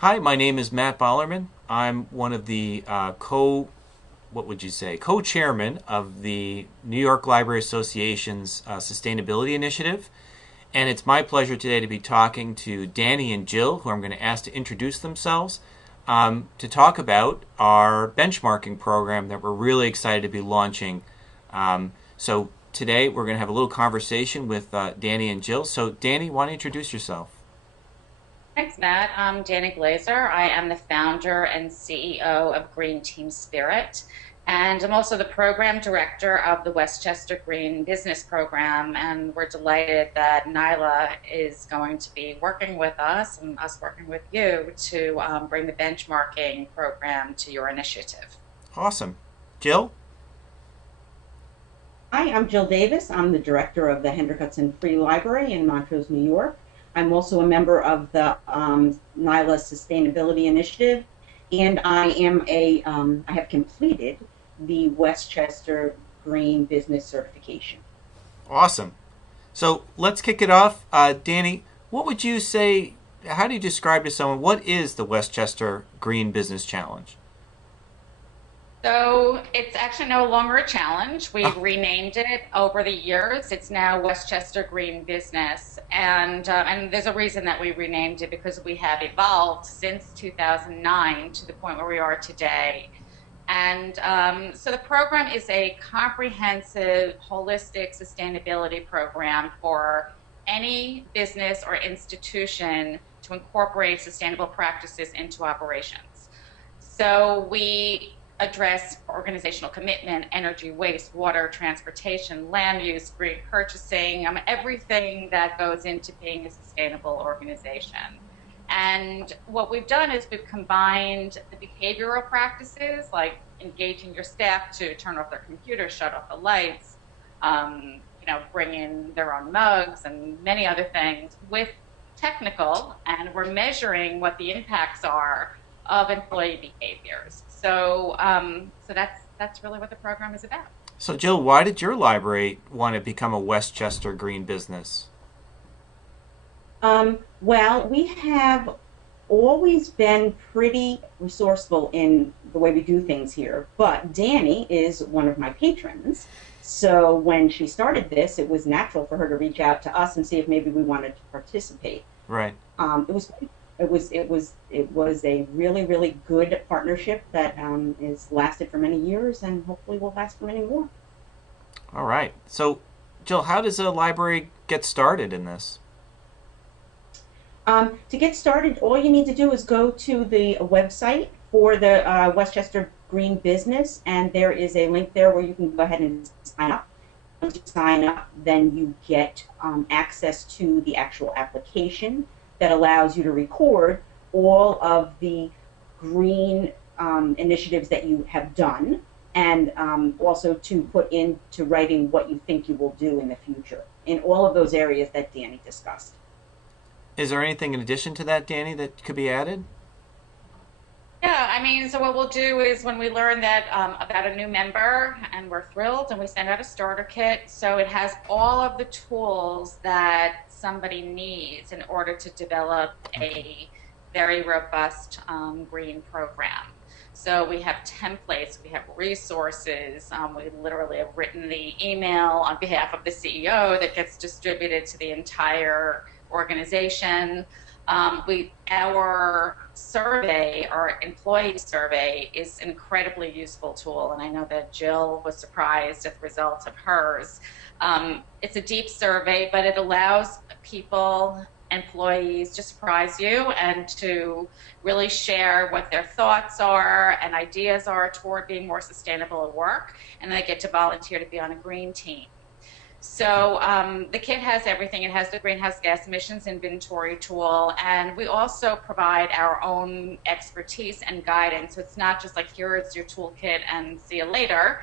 Hi, my name is Matt Bollerman. I'm one of the what would you say, co-chairman of the New York Library Association's Sustainability Initiative. And it's my pleasure today to be talking to Danny and Jill, who I'm going to ask to introduce themselves, to talk about our benchmarking program that we're really excited to be launching. So today we're going to have a little conversation with Danny and Jill. So Danny, why don't you introduce yourself? Thanks, Matt. I'm Danny Glazer. I am the founder and CEO of Green Team Spirit, and I'm also the program director of the Westchester Green Business program. And we're delighted that NYLA is going to be working with us and us working with you to bring the benchmarking program to your initiative. Awesome. Jill? Hi, I'm Jill Davis. I'm the director of the Hendrick Hudson Free Library in Montrose, New York. I'm also a member of the NYLA Sustainability Initiative, and I have completed the Westchester Green Business certification. Awesome. So let's kick it off. Danny, what would you say? How do you describe to someone what is the Westchester Green Business Challenge? So it's actually no longer a challenge. We've Oh, renamed it over the years. It's now Westchester Green Business, and there's a reason that we renamed it because we have evolved since 2009 to the point where we are today. And so the program is a comprehensive, holistic sustainability program for any business or institution to incorporate sustainable practices into operations. So we address organizational commitment, energy, waste, water, transportation, land use, green purchasing, everything that goes into being a sustainable organization. And what we've done is we've combined the behavioral practices like engaging your staff to turn off their computers, shut off the lights, bring in their own mugs and many other things with technical, and we're measuring what the impacts are of employee behaviors. So that's really what the program is about. so Jill, why did your library want to become a Westchester Green Business? Well, we have always been pretty resourceful in the way we do things here, but Danny is one of my patrons. So when she started this, it was natural for her to reach out to us and see if maybe we wanted to participate. Right. It was a really, really good partnership that is lasted for many years and hopefully will last for many more. All right. So, Jill, how does a library get started in this? To get started, all you need to do is go to the website for the Westchester Green Business, and there is a link there where you can go ahead and sign up. Once you sign up, then you get access to the actual application that allows you to record all of the green initiatives that you have done, and also to put into writing what you think you will do in the future in all of those areas that Danny discussed. Is there anything in addition to that, Danny, that could be added? Yeah, so what we'll do is when we learn that about a new member, and we're thrilled, and we send out a starter kit. So it has all of the tools that somebody needs in order to develop a very robust green program. So we have templates, we have resources. We literally have written the email on behalf of the CEO that gets distributed to the entire organization. Our survey, our employee survey, is an incredibly useful tool, and I know that Jill was surprised at the results of hers. It's a deep survey, but it allows people, employees, to surprise you and to really share what their thoughts are and ideas are toward being more sustainable at work, and they get to volunteer to be on a green team. So the kit has everything. It has the greenhouse gas emissions inventory tool, and we also provide our own expertise and guidance. So it's not just like, here is your toolkit and see you later.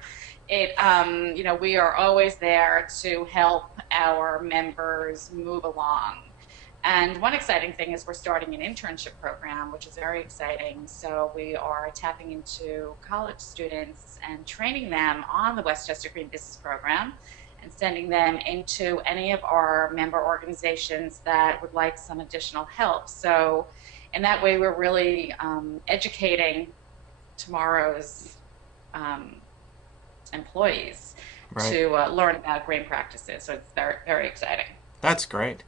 We are always there to help our members move along. And one exciting thing is we're starting an internship program, which is very exciting. So we are tapping into college students and training them on the Westchester Green Business program and sending them into any of our member organizations that would like some additional help. So in that way, we're really educating tomorrow's um, employees Right. to learn about green practices. So it's very, very exciting. That's great.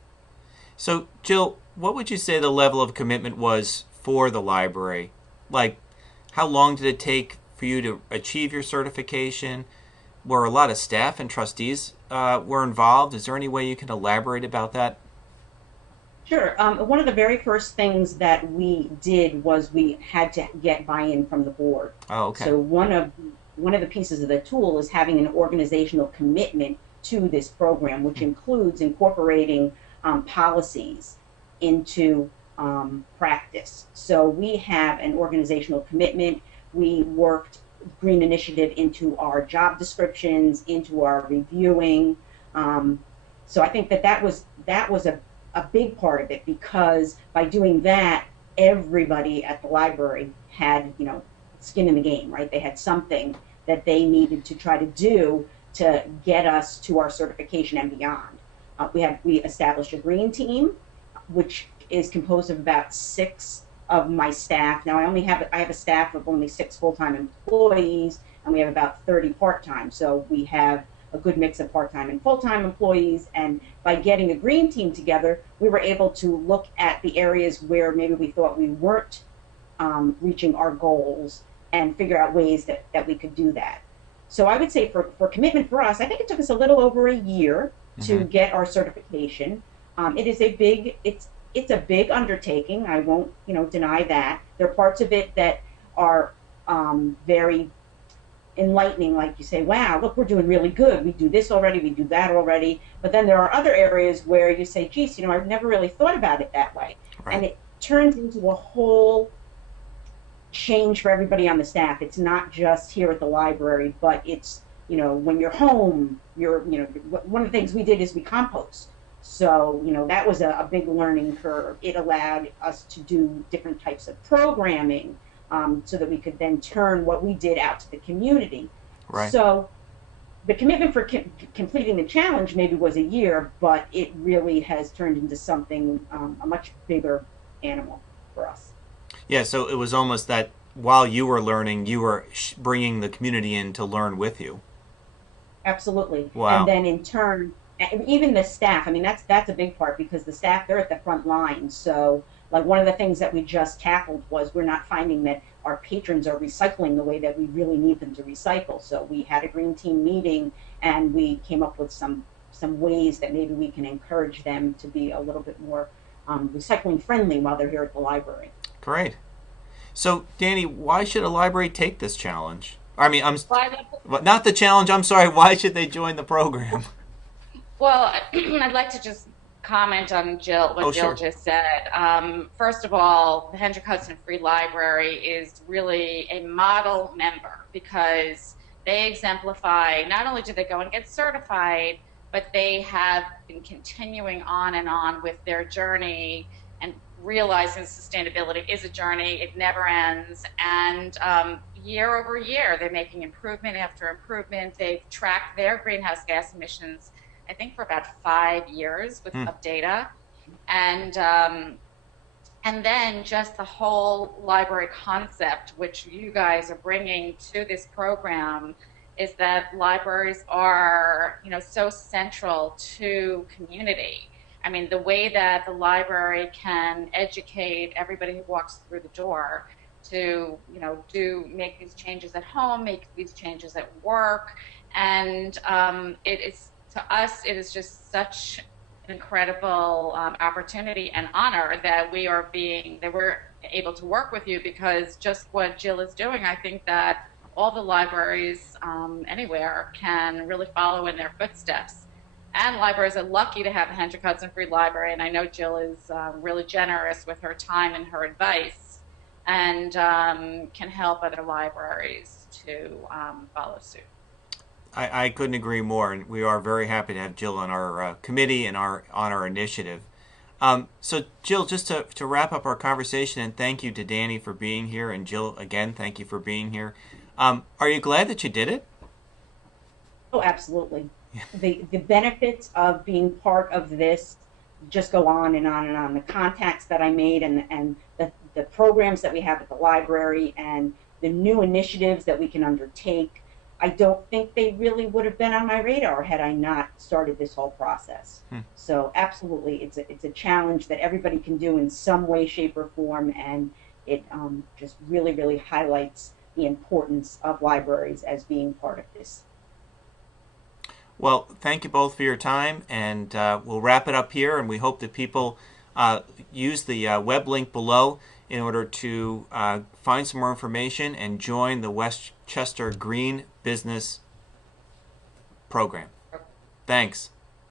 So, Jill, what would you say the level of commitment was for the library? Like, how long did it take for you to achieve your certification? Were a lot of staff and trustees were involved? Is there any way you can elaborate about that? Sure. One of the very first things that we did was we had to get buy-in from the board. Oh, okay. So one of the pieces of the tool is having an organizational commitment to this program, which includes incorporating policies into practice. So we have an organizational commitment. We worked Green Initiative into our job descriptions, into our reviewing. Um, so I think that that was a big part of it, because by doing that, everybody at the library had, skin in the game, right? They had something that they needed to try to do to get us to our certification and beyond. We established a green team, which is composed of about 6 of my staff. Now I have a staff of only 6 full-time employees, and we have about 30 part-time. So we have a good mix of part-time and full-time employees. And by getting a green team together, we were able to look at the areas where maybe we thought we weren't reaching our goals and figure out ways that we could do that. So I would say for commitment for us, I think it took us a little over a year to Mm-hmm. get our certification. It is a big, it's a big undertaking. I won't, deny that. There are parts of it that are very enlightening, like you say, wow, look, we're doing really good. We do this already, we do that already. But then there are other areas where you say, geez, I've never really thought about it that way. And Right. it turns into a whole change for everybody on the staff. It's not just here at the library, but it's, when you're home, one of the things we did is we compost. So, that was a big learning curve. It allowed us to do different types of programming, so that we could then turn what we did out to the community. Right. So the commitment for completing the challenge maybe was a year, but it really has turned into something, a much bigger animal for us. Yeah, so it was almost that while you were learning, you were bringing the community in to learn with you. Absolutely. And Wow. then in turn, even the staff, I mean, that's a big part, because the staff, they're at the front line. So like one of the things that we just tackled was we're not finding that our patrons are recycling the way that we really need them to recycle. So we had a green team meeting, and we came up with some ways that maybe we can encourage them to be a little bit more recycling friendly while they're here at the library. Great. So, Danny, why should a library take this challenge? I mean, not the challenge. I'm sorry. Why should they join the program? Well, I'd like to just comment on what Oh, Jill sure. just said. First of all, the Hendrick Hudson Free Library is really a model member, because they exemplify, not only do they go and get certified, but they have been continuing on and on with their journey, and realizing sustainability is a journey. It never ends. And year over year, they're making improvement after improvement. They've tracked their greenhouse gas emissions, I think, for about 5 years with Hmm. of data. And and then just the whole library concept, which you guys are bringing to this program, is that libraries are, so central to community. I mean, the way that the library can educate everybody who walks through the door to, make these changes at home, make these changes at work, and it is, to us, it is just such an incredible opportunity and honor that we're able to work with you, because just what Jill is doing, I think that all the libraries anywhere can really follow in their footsteps. And libraries are lucky to have the Hendrick Hudson Free Library, and I know Jill is really generous with her time and her advice, and can help other libraries to follow suit. I couldn't agree more, and we are very happy to have Jill on our committee and on our initiative. So, Jill, just to wrap up our conversation, and thank you to Danny for being here, and Jill, again, thank you for being here. Are you glad that you did it? Oh, absolutely. The benefits of being part of this just go on and on and on. The contacts that I made, and the programs that we have at the library and the new initiatives that we can undertake. I don't think they really would have been on my radar had I not started this whole process. So absolutely, it's a challenge that everybody can do in some way, shape, or form, and it just really, really highlights the importance of libraries as being part of this. Well, thank you both for your time, and we'll wrap it up here. And we hope that people use the web link below in order to find some more information and join the Westchester Green Business program. Thanks.